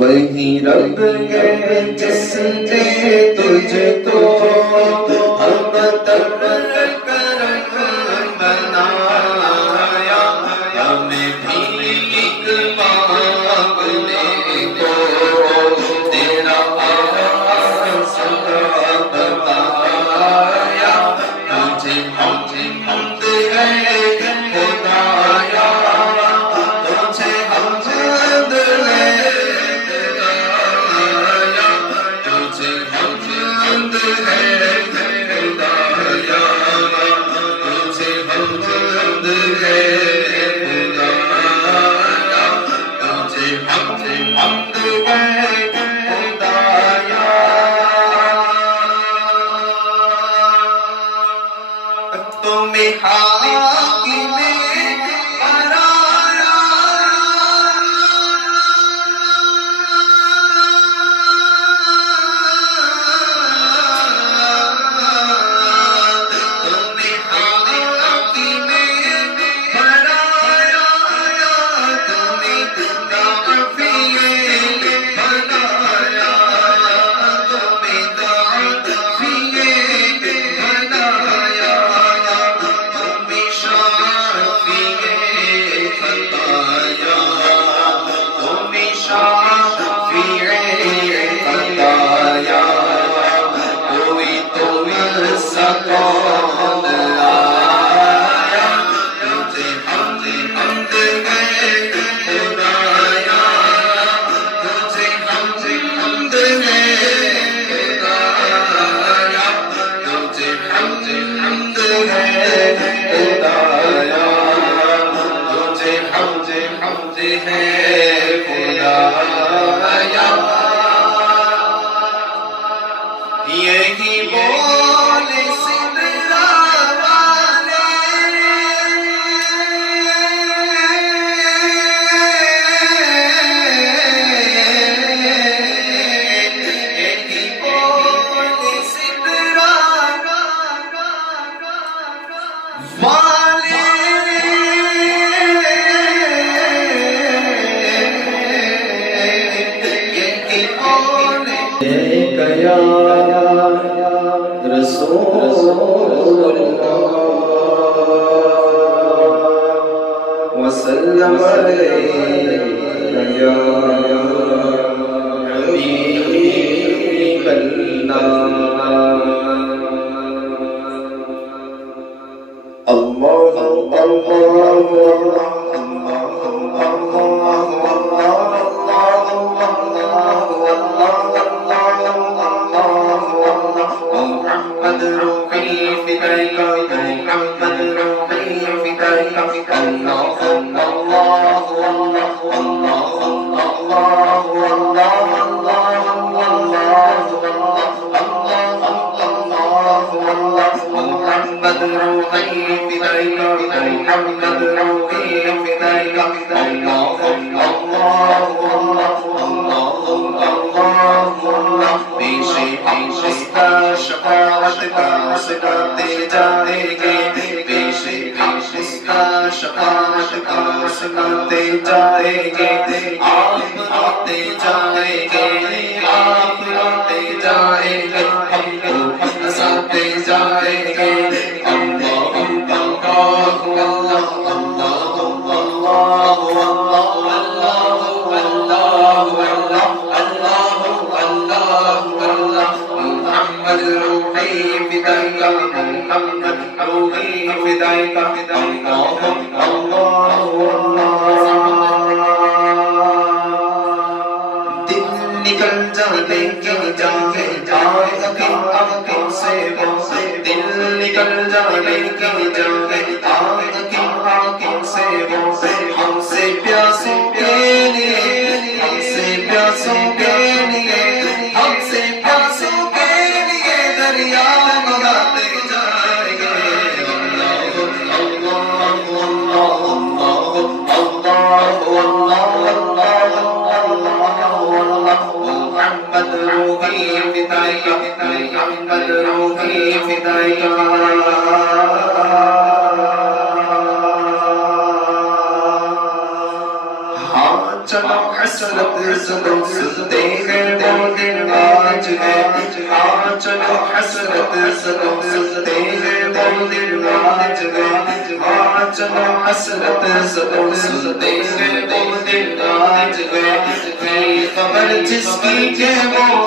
وہی رب ہے جس نے تجھ کو ہم تک کرم بنایا، ہمیں بھی ایک مانگنے کو تیرا آسرا بتایا، تجھے حمد ہے خدایا، تجھے حمد ہے خدایا، تجھے حمد ہے خدایا، تجھے حمد ہے خدایا، تجھے حمد ہے خدایا۔ تمہیں حاکم بنایا، تمہیں حاکم بنایا، تمہیں کافی بنایا، تمہیں کافی بنایا، تمہیں شافی خطایا، تمہیں شافی خطایا، کوئی تم سا کون آیا، تجھے حمد ہے خدایا، تجھے حمد ہے خدایا، تجھے حمد ہے خدایا، تجھے حمد ہے خدایا۔ یہی بول سدرا والے، یہی بول سدرا والے، یہی بول گیا رسول اللہ وسلم علیہ یا حبیب اللہ، اللہ محمد روحی فدائک، محمد روحی فدائک، اللہ اللہ اللہ محمد روحی فدائک، محمد روحی فدائک، اللہ اللہ پیش اس کا شفاعت کا سکھاتے جائیں گے، پیش اس کا شفاعت کا سکھاتے جائیں گے، آپ آتے جائیں گے، آپ آتے جائیں گے، ہم کو ہنساتے جائیں گے، اللہ اللہ اللہ اللہ محمد روحی فدائک، محمد روحی فدائک، اللہ دل نکل جانے کی جائے آنکھوں سے وہ، دل نکل جانے کی جائے آنکھوں سے وہ، ہم سے پیاسوں کے لیے، ہم سے پیاسوں کے لیے، ہم سے پیاسوں کے لیے دریا بہاتے جائیں گے، محمد روحی فدائک، محمد روحی فدائک۔ ہاں چلو حسن حسرت صدوں سنتے ہیں وہ دن آج ہے چلو حسرت صدوں سنتے ہیں وہ دن آج ہے چلو حسرت صدوں سنتے ہیں وہ دن آج ہے خبر جس کی کہ وہ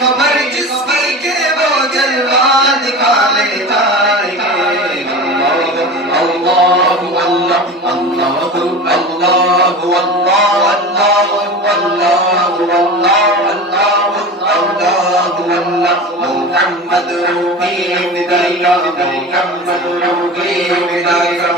خبر جس کی کہ وہ جلوہ دکھانے جائیں گے اللہ اللہ اللہ اللہ محمد روحی بدایا محمد روحی بدایا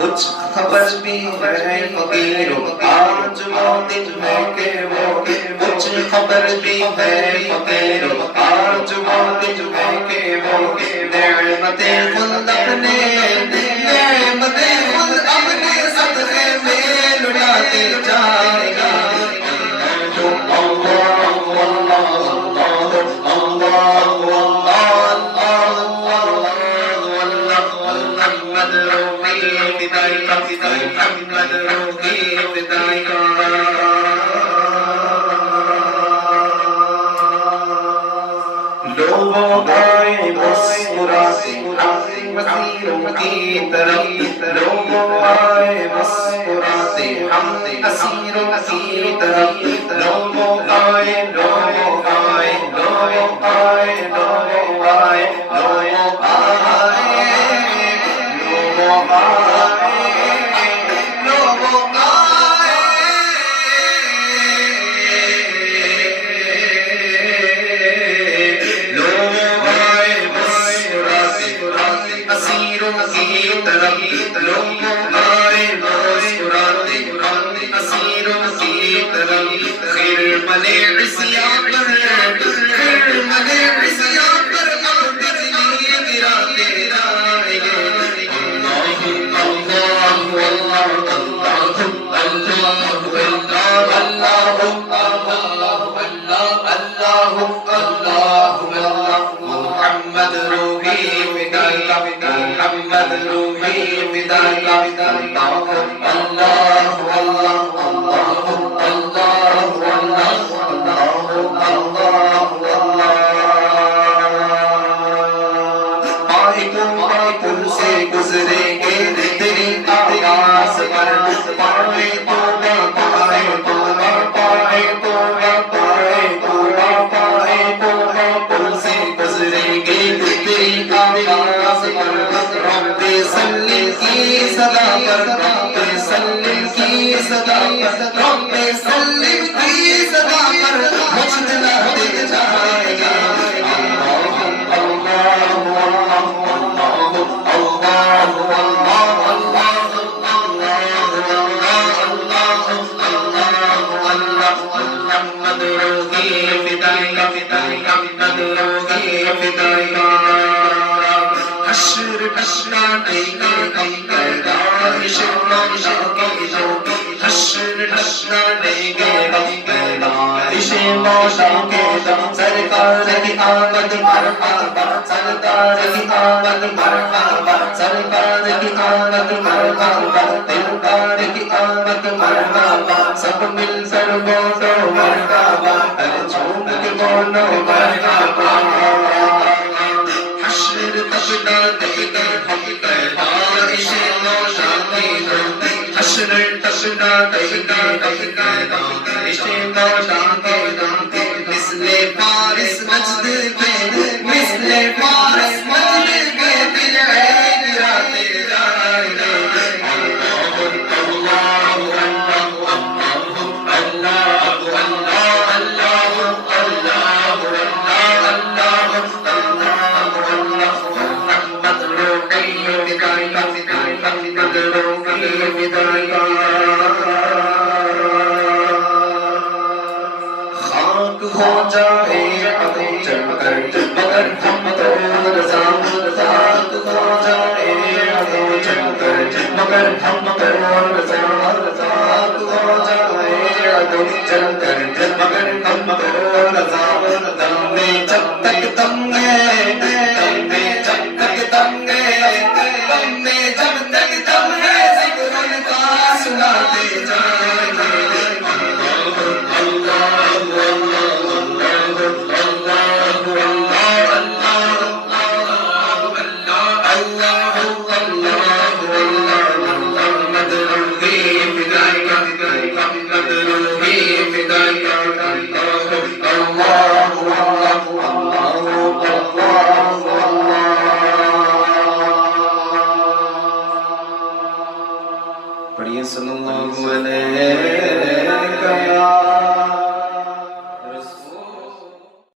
کچھ خبر بھی ہے فقیروں آج وہ دن ہے کہ وہ کچھ خبر بھی ہے فقیروں آج وہ دن ہے کہ وہ نعمت خود اپنے صدقے میں لٹاتے جائے گا محمد روحی بدائی لوگوں آئے مسکراتے مسیروں کی طرف لوگوں آئے مسکراتے ہم اسیروں کی طرف لوگوں آئے لوگوں آئے لوگوں آئے لوگوں آئے لوگوں آئے لوگوں آئے لوگوں اسیروں کی طرف لوگوں آئے مسکراتے اسیروں کی طرف خرمن عصیاں پر اب بجلی گراتے جائیں گے اللہ اللہ اللہ محمد روحی بدایا محمد روحی بدایا اللہ اللہ پل سے گزریں گے تیری آواز پر پائے تو پائے تو پائے تو پائے تو پائے تو پل سے گزریں گے تیری آواز پر رب سلم کی صدا پر رب سلم کی صدا پر رب سلم کی صدا پر مجھلاتے جائیں گے محمد روحی بدایا محمد روحی بدایا حشر ڈھانے گے ہم پیدائش مولا کی جو حشر ڈھانے گے ہم پیدائش مولا کے دم سرکار کی آمد مرحبا سرکار کی آمد مرحبا سرکار کی آمد مرحبا سرکار کی آمد مرحبا سب مل کر بولو مرحبا جھوم کے بولو مرحبا حشر تک ڈالے گے ہم پیدائش مولا کی جو حشر تک ڈالے گے ہم پیدائش مولا کی جو مثل فارس مجد کے مثل فارس مجد کے دل گراتے جائیں گے خاک ہو جائے ابو چل کر مگر ہم تو رضا خاک ہو جائے ابو چل کر مگر ہم تو رضا خاک ہو جائے ابو چل کر مگر ہم تو رضا